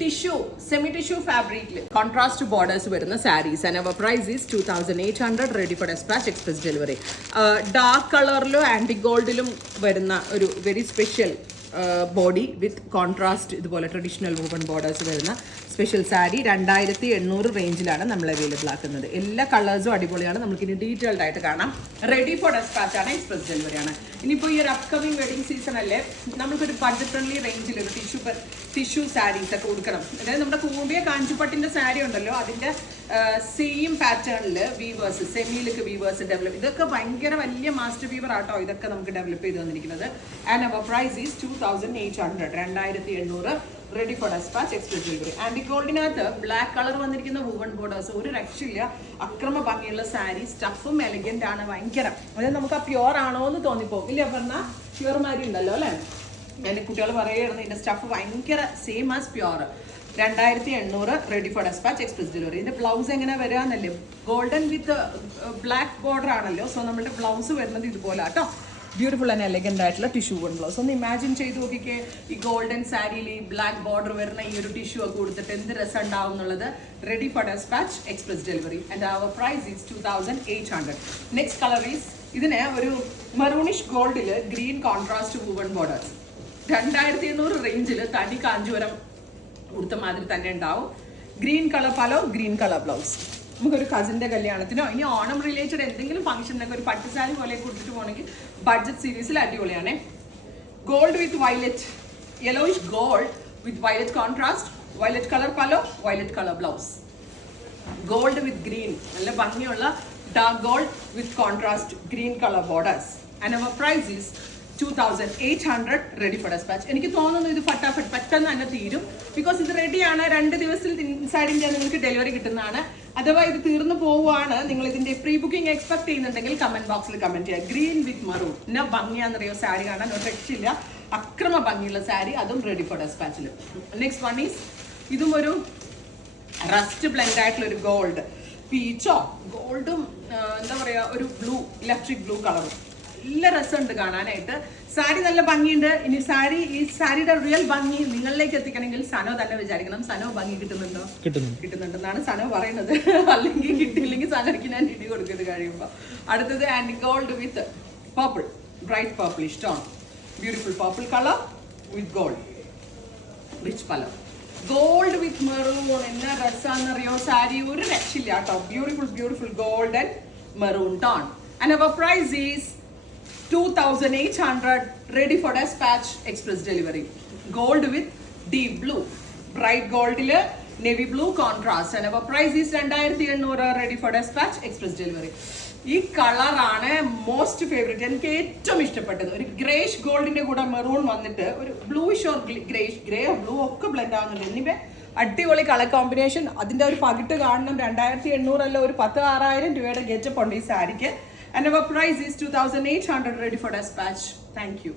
Tissue semi tissue ഫാബ്രിക്കിൽ contrast borders വരുന്ന saris and our price is 2800 ready for dispatch express delivery. Dark കളറിലും antique ഗോൾഡിലും വരുന്ന ഒരു very special body with contrast ഇതുപോലെ ട്രഡീഷണൽ വുവൺ ബോർഡേഴ്സ് വരുന്ന സ്പെഷ്യൽ സാരി 2800 റേഞ്ചിലാണ് നമ്മൾ അവൈലബിൾ ആക്കുന്നത്. എല്ലാ കളേഴ്സും അടിപൊളിയാണ്. നമുക്കിനി ഡീറ്റെയിൽഡ് ആയിട്ട് കാണാം. റെഡി ഫോർ ഡെസ്പാച്ച് ആണ്, എക്സ്പ്രസ് ഡെലിവറി ആണ്. ഇനിയിപ്പോൾ ഈ ഒരു അപ്കമിങ് വെഡിങ് സീസൺ അല്ലേ, നമുക്കൊരു ബഡ്ജറ്റ് ഫ്രണ്ട്ലി റേഞ്ചിൽ ഒരു ടിഷ്യൂ സാരീസ് ഒക്കെ കൊടുക്കണം. അതായത് നമ്മുടെ കൂമ്പിയ കാഞ്ചിപ്പട്ടിൻ്റെ സാരി ഉണ്ടല്ലോ, അതിൻ്റെ സെയിം പാറ്റേണിൽ വീവേഴ്സ്, സെമിയിലേക്ക് വീവേഴ്സ് ഡെവലപ്പ്, ഇതൊക്കെ ഭയങ്കര വലിയ മാസ്റ്റർ വീവർ ആട്ടോ ഇതൊക്കെ നമുക്ക് ഡെവലപ്പ് ചെയ്ത് തന്നിരിക്കുന്നത്. And our price is 2800 2800 ready for dispatch express delivery. And ഗോൾഡിനകത്ത് ബ്ലാക്ക് കളർ വന്നിരിക്കുന്ന വുവൺ ബോർഡേഴ്സ് ഒരു രക്ഷയില്ല. അക്രമ ഭംഗിയുള്ള സാരി, സ്റ്റഫും എലഗന്റ് ആണ് ഭയങ്കര. അതായത് നമുക്ക് ആ പ്യുവർ ആണോ എന്ന് തോന്നിപ്പോകും. ഇല്ല പറഞ്ഞാൽ പ്യുവർ മാതിരി ഉണ്ടല്ലോ അല്ലേ. ഞാൻ കുട്ടികൾ പറയുകയായിരുന്നു ഇതിൻ്റെ സ്റ്റഫ് ഭയങ്കര same as pure. 2800 ready for dispatch express delivery. ഇതിൻ്റെ ബ്ലൗസ് എങ്ങനെ വരാന്നല്ലേ, ഗോൾഡൻ വിത്ത് ബ്ലാക്ക് ബോർഡർ ആണല്ലോ. സോ നമ്മുടെ ബ്ലൗസ് വരുന്നത് ഇതുപോലെ കേട്ടോ. ബ്യൂട്ടിഫുൾ ആൻഡ് എലഗൻ്റ് ആയിട്ടുള്ള ടിഷ്യൂ വൺ ബ്ലൗസ്. ഒന്ന് ഇമാജിൻ ചെയ്ത് നോക്കിക്കേ, ഈ ഗോൾഡൻ സാരിയിൽ ഈ ബ്ലാക്ക് ബോർഡർ വരുന്ന ഈ ഒരു ടിഷ്യൂ ഒക്കെ കൊടുത്തിട്ട് എന്ത് രസം ഉണ്ടാവും എന്നുള്ളത്. Ready for dispatch express delivery and our price is 2800. Next colour is, ഇതിന് ഒരു മെറൂണിഷ് ഗോൾഡിൽ ഗ്രീൻ കോൺട്രാസ്റ്റ് വുവൺ ബോർഡേഴ്സ് 2800 റേഞ്ചിൽ തനി കാഞ്ചൂരം കൊടുത്ത മാതിരി തന്നെ ഉണ്ടാവും. Green colour pallu, green colour blouse. നമുക്കൊരു കസിൻ്റെ കല്യാണത്തിനോ ഇനി ഓണം റിലേറ്റഡ് എന്തെങ്കിലും ഫംഗ്ഷനൊക്കെ ഒരു പട്ടുസാരി പോലെ കൊടുത്തിട്ട് പോകണമെങ്കിൽ ബഡ്ജറ്റ് സീരീസിൽ അടിപൊളിയാണ്. Gold with violet, yellowish gold with violet contrast, violet colour pallu, violet colour blouse. Gold with green, നല്ല ഭംഗിയുള്ള dark gold with contrast green colour borders. And our price is 2800 ready for despatch. എനിക്ക് തോന്നുന്നു ഇത് പെട്ടെന്ന് തന്നെ തീരും. ബിക്കോസ് ഇത് റെഡിയാണ്, 2 ദിവസത്തിൽ ഇൻസൈഡ് ഇന്ത്യ നിങ്ങൾക്ക് ഡെലിവറി കിട്ടുന്നതാണ്. അഥവാ ഇത് തീർന്നു പോവുകയാണ്, നിങ്ങൾ ഇതിന്റെ പ്രീ ബുക്കിംഗ് എക്സ്പെക്ട് ചെയ്യുന്നുണ്ടെങ്കിൽ കമന്റ് ബോക്സിൽ കമന്റ് ചെയ്യുക. ഗ്രീൻ വിത്ത് മറൂൺ, എന്നാ ഭംഗിയാണെന്നറിയോ സാരി കാണാൻ, ഒരു രക്ഷയില്ല. അക്രമ ഭംഗിയുള്ള സാരി, അതും റെഡി ഫോർ ഡെസ്പാച്ചിൽ. നെക്സ്റ്റ് വൺ ഈസ്, ഇതും ഒരു റസ്റ്റ് ബ്ലെൻഡ് ആയിട്ടുള്ള ഒരു ഗോൾഡ്, പീച്ചോ ഗോൾഡും എന്താ പറയുക ഒരു ബ്ലൂ, ഇലക്ട്രിക് ബ്ലൂ കളറും. നല്ല രസമുണ്ട് കാണാനായിട്ട്. സാരി നല്ല ഭംഗിയുണ്ട്. ഇനി ഈ സാരിയുടെ റിയൽ ഭംഗി നിങ്ങളിലേക്ക് എത്തിക്കണമെങ്കിൽ സനോ തന്നെ വിചാരിക്കണം. സനോ ഭംഗി കിട്ടുന്നുണ്ടോ? കിട്ടുന്നുണ്ടെന്നാണ് സനോ പറയുന്നത്. അല്ലെങ്കിൽ കിട്ടിയില്ലെങ്കിൽ സനോയ്ക്ക് ഞാൻ ഇടി കൊടുക്കുന്നത് കഴിയുമ്പോൾ. അടുത്തത് and gold with purple, bright purple stone, beautiful purple colour with gold, rich colour. Gold with maroon, എന്നാ രസാന്നറിയോ സാരി, ഒരു രക്ഷയില്ല കേട്ടോ. Beautiful gold and maroon tone. And our price is 2800 ready for dispatch express delivery. Gold with deep blue, bright gold il navy blue contrast and our price is 2800 ready for dispatch express delivery. ഈ കളറാണ് most favourite, എനിക്ക് ഏറ്റവും ഇഷ്ടപ്പെട്ടത്. ഒരു greyish ഗോൾഡിന്റെ കൂടെ maroon വന്നിട്ട് ഒരു bluish or greyish, grey blue ഒക്കെ ബ്ലെൻഡ് ആവുന്നുണ്ട്. ഇനിയിപ്പോ അടിപൊളി കളർ കോമ്പിനേഷൻ. അതിന്റെ ഒരു പകിട്ട് കാണണം. 2800 അല്ല, ഒരു 10,000 രൂപയുടെ ഗെറ്റപ്പ് ഉണ്ട് ഈ സാരിക്ക്. And our price is 2800 ready for dispatch. Thank you.